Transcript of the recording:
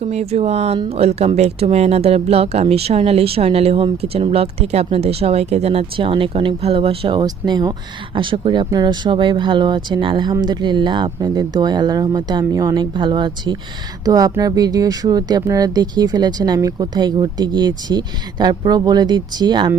আলাইকুম everyone, welcome back to my another blog. আমি স্বর্ণালী home kitchen blog থেকে আপনাদের সবাইকে জানাচ্ছি অনেক অনেক ভালোবাসা ও স্নেহ। আশা করি আপনারা সবাই ভালো আছেন। আলহামদুলিল্লাহ, আপনাদের দোয়ায় আল্লাহর রহমতে আমিও অনেক ভালো আছি। তো আপনার ভিডিও শুরুতে আপনারা দেখিয়ে ফেলেছেন আমি কোথায় ঘুরতে গিয়েছি, তারপরও বলে দিচ্ছি আমি